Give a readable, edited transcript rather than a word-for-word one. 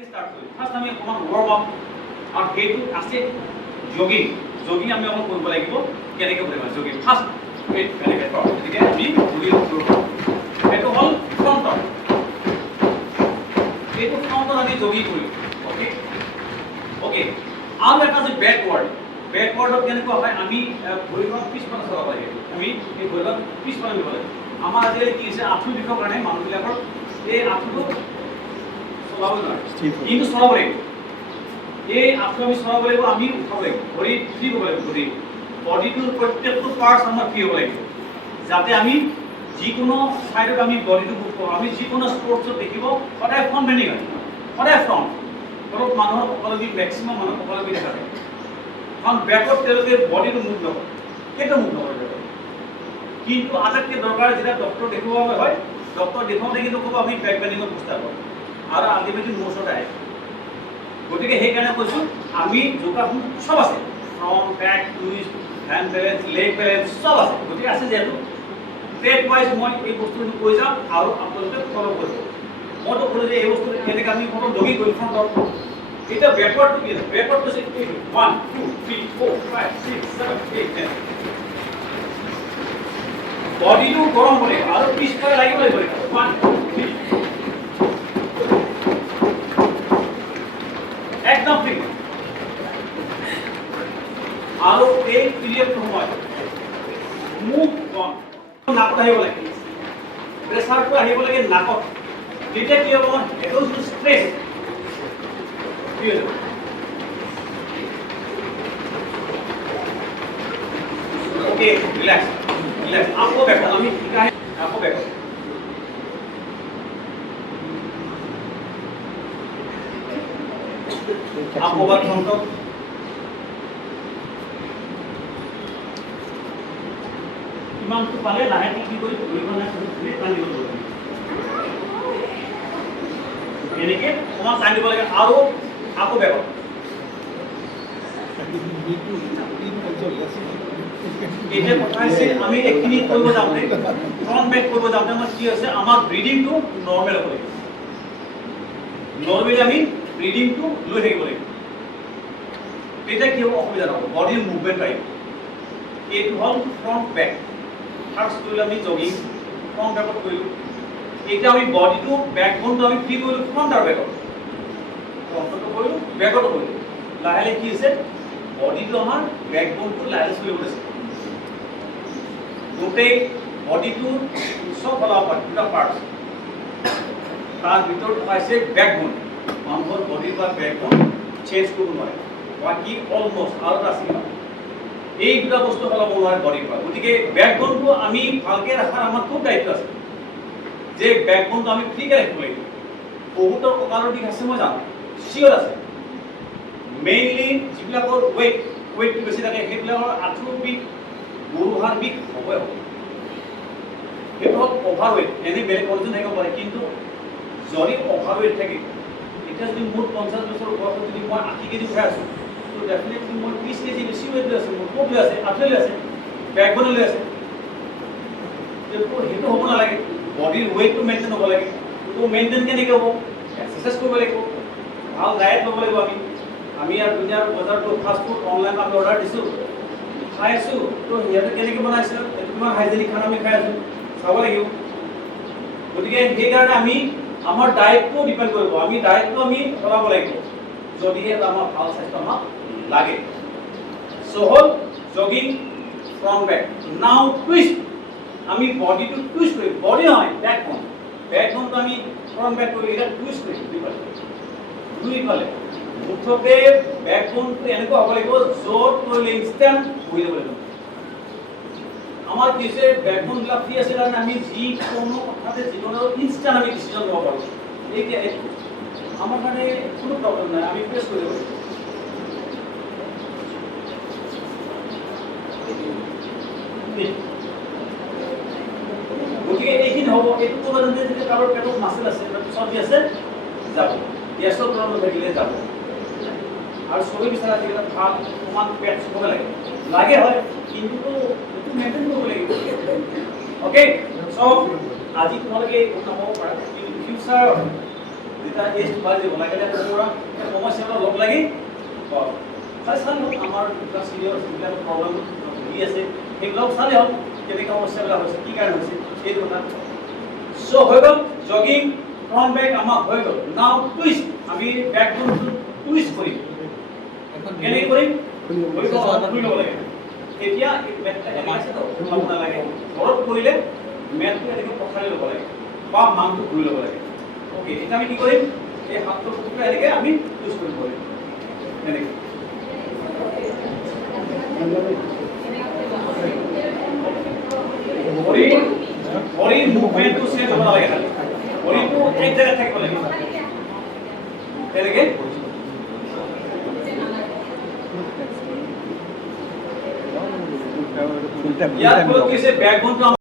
start কৰি first আমি অকমান ওয়াৰ্ম আপ আৰ সেইটো আছে জগিং জগিং আমি অকমান কৰিব লাগিব কেনেকৈ কৰিম জগিং ফাৰ্স্ট কেনেকৈ কৰ গতিকে আমি জগিং কৰিব এইটো হ'ল ফ্ৰণ্টত এইটো ফ্ৰণ্টত আমি জগিং কৰিম ওকে ওকে আৰু এটা আছে বেকৱাৰ্ডত কেনেকুৱা হয় আমি ভৰিখন পিছফালে চলাব লাগে আমি এই ভৰিখন পিছফালে নিব লাগে আমাৰ আজিকালি কি হৈছে আঁঠু বিষৰ কাৰণে মানুহবিলাকৰ এই আঁঠুটো চলাব নোৱাৰে কিন্তু চলাব লাগিব এই আঁঠু আমি চলাব লাগিব আমি উঠাব লাগিব ভৰি ফ্ৰী হ'ব লাগিব ভৰি বডিটোৰ প্ৰত্যেকটো পাৰ্টছ আমাৰ ফ্ৰী হ'ব লাগিব যাতে আমি যিকোনো ছাইডত আমি বডিটো মুভ কৰোঁ আমি যিকোনো স্পৰ্টছত দেখিব সদায় ফ্ৰণ্ট বেণ্ডিং হয় সদায় ফ্ৰণ্ট অলপ মানুহৰ কঁকালৰ বিষ মেক্সিমাম মানুহৰ কঁকালৰ বিষ দেখা যায় কাৰণ বেকত তেওঁলোকে বডিটো মুভ নকৰে সেইটো মুভ নকৰে কিন্তু আটাইতকৈ দৰকাৰ যেতিয়া ডক্টৰ দেখুৱাব হয় ডক্টৰ দেখুৱাওঁতে কিন্তু ক'ব আমি বেক বেণ্ডিঙৰ চেষ্টা কৰোঁ আৰু আল্টিমেটলি মোৰ ওচৰত আহে গতিকে সেইকাৰণে কৈছোঁ আমি যোগাসন চব আছে front back twist hand balance leg balance চব আছে গতিকে আছে যিহেতু ষ্টেপ ৱাইজ মই এই বস্তুটো কৈ যাম আৰু আপোনালোকে ফ'ল' কৰিব মইতো ক'লোঁ যে এই বস্তুটো কেনেকৈ আমি প্ৰথম জগিং কৰিম ফ্ৰণ্টত এতিয়া বেকৱাৰ্ডটো কি আছে বেকৱাৰ্ডটো হৈছে 1 2 3 4 5 6 7 8 10 বডিটো গৰম হ'ব লাগিব আৰু পিছফালে লাগিব 1 2 3 একদম ফ্ৰী আৰু এই পিৰিয়ডটো সময় মুভ অন নাকত আহিব লাগে প্ৰেছাৰটো আহিব লাগে নাকত তেতিয়া কি হ'ব এইটো ষ্ট্ৰেছ কি হ'ব ওকে ৰিলেক্স আকৌ বেক আমি শিকাই আকৌ বেক আকৌ বাৰ ফ্ৰণ্টত ইমানটো পালে লাহেকৈ কি কৰি ধৰিব নাই টানিব লাগিব এনেকৈ অকণমান টানিব লাগে আৰু আকৌ বেকত এতিয়া কথা হৈছে আমি এইখিনি কৰিব যাওঁতে ফ্ৰণ্ট বেক কৰিব যাওঁতে আমাৰ কি হৈছে আমাৰ ব্ৰিডিংটো নৰ্মেল হ'ব লাগিব নৰ্মেলি আমি ব্ৰিডিংটো লৈ থাকিব লাগিব তেতিয়া কি হ'ব অসুবিধা নহ'ব বডিৰ মুভমেণ্ট আহিব এইটো হ'ল ফ্ৰণ্ট বেক ফাৰ্ষ্ট কৰিলোঁ আমি জগিং ফ্ৰণ্ট বেকত কৰিলোঁ এতিয়া আমি বডিটো বেকবোনটো আমি ফ্ৰী কৰিলোঁ ফ্ৰণ্ট আৰু বেকত ফ্ৰণ্টতো কৰিলোঁ বেকতো কৰিলোঁ লাহে লাহে কি হৈছে বডিটো আমাৰ বেকবোনটো লাহে লাহে চলিব লৈছে গোটেই বডিটো চব ফলাব পাৰে দুটা পাৰ্টছ তাৰ ভিতৰত হৈছে বেকবোন মানুহৰ বডিৰ পৰা বেকবোন চেঞ্জ কৰিব নোৱাৰে বাকী অলমষ্ট আৰু এটা আছে এই দুটা বস্তু সলাব নোৱাৰে বডিৰ পৰা গতিকে বেকবোনটো আমি ভালকৈ ৰখাৰ আমাৰ খুব দায়িত্ব আছে যে বেকবোনটো আমি ফ্ৰীকৈ ৰাখিব লাগিব বহুতৰ কঁকালৰ বিষ আছে মই জানো চিয়ৰ আছে মেইনলি যিবিলাকৰ ৱেইটটো বেছি থাকে সেইবিলাকৰ আঁঠুৰ বিষ গৰুহাৰ বিষ হ'বই হ'ব সেইটো হ'ল অভাৰ ৱেইট এনেই বেলেগ কণ্ডিশ্যন থাকিব পাৰে কিন্তু যদি অভাৰ ৱেইট থাকে এতিয়া যদি মোৰ 50 বছৰ বয়সত যদি মই 80 কেজি উঠাই আছোঁ তো ডেফিনেটলি মোৰ 30 কেজি বেছি ৱেইট লৈ আছে মোৰ ক'ত লৈ আছে আঁঠুৱে লৈ আছে বেকবোনে লৈ আছে সেইটো হ'ব নালাগে বডিৰ ৱেইটটো মেইনটেইন হ'ব লাগে তো মেইনটেইন কেনেকৈ হ'ব এক্সাৰচাইজ কৰিব লাগিব ভাল ডায়েট ল'ব লাগিব আমি আৰু দুনিয়াৰ বজাৰটো ফাষ্ট ফুড অনলাইন আমি অৰ্ডাৰ দিছোঁ খাই আছোঁ তো সিহঁতে কেনেকৈ বনাইছে এইটো কিমান হাইজেনিক খানা আমি খাই আছোঁ চাব লাগিব গতিকে সেইকাৰণে আমি আমাৰ ডায়েটটো ডিপেণ্ড কৰিব আমি ডায়েটটো আমি চলাব লাগিব যদিহে আমাৰ ভাল স্বাস্থ্য আমাক লাগে চ' হ'ল জগিং ফ্ৰণ্ট বেক নাও টুইষ্ট আমি বডিটো টুইষ্ট কৰিম বডি নহয় বেকবোনটো আমি ফ্ৰণ্ট বেক কৰি এটা টুইষ্ট কৰিম দুইফালে মুঠতে বেকবোনটো এনেকুৱা হ'ব লাগিব য'ত কৰিলে ইনষ্টেণ্ট বহি যাব লাগিব আমাৰ কি হৈছে বেকবোনবিলাক ফ্ৰী আছে কাৰণে আমি যিকোনো কথাতে যিকোনো ইনষ্টেণ্ট আমি ডিচিজন ল'ব পাৰোঁ এতিয়া আমাৰ কাৰণে কোনো প্ৰব্লেম নাই আমি ফেচ কৰিব লাগিব গতিকে এইখিনি হ'ব এইটো ক'ব জানে যেতিয়া কাৰোবাৰ পেটত মাচেল আছে চৰ্বি আছে যাব গেছৰ প্ৰব্লেম থাকিলে যাব আৰু চবেই বিচাৰে আজিকালি ভাল অকণমান পেট চুব লাগে হয় কিন্তু এইটো মেইনটেইন কৰিব লাগিব অ'কে চ' আজি তোমালোকে গম নাপাব পাৰা কিন্তু ফিউচাৰ যেতিয়া এজটো বাঢ়ি যাব লাগিলে পৰা সমস্যাবিলাক লগ লাগি চাই চালে হ'ল আমাৰ যিবিলাক চিনিয়ৰ যিবিলাক প্ৰব্লেম ভুগি আছে সেইবিলাক চালে হ'ল কেনেকৈ সমস্যাবিলাক হৈছে কি কাৰণে হৈছে সেইটো কথা চ' হৈ গ'ল জগিং ফ্ৰণ্ট বেক আমাৰ হৈ গ'ল নাও টুইষ্ট আমি বেক বোনটো টুইষ্ট কৰিম কেনেকৈ কৰিম খুলি ল'ব লাগে এতিয়া মেটটা এনেকৈ আছে তো খুলিব নালাগে ঘৰত কৰিলে মেটটো এনেকৈ পথাৰি ল'ব লাগে বা মাংটো ঘূৰি ল'ব লাগে অ'কে এতিয়া আমি কি কৰিম এই হাতটো টুকুৰা এনেকৈ আমি ইউজ কৰিব পাৰিম এনেকৈ ভৰিৰ মুভমেণ্টটো চেঞ্জ হ'ব নালাগে খালি ভৰিটো এক জেগাত থাকিব লাগিব তেনেকৈ ইয়াৰ ফলত কি হৈছে বেকবোনটো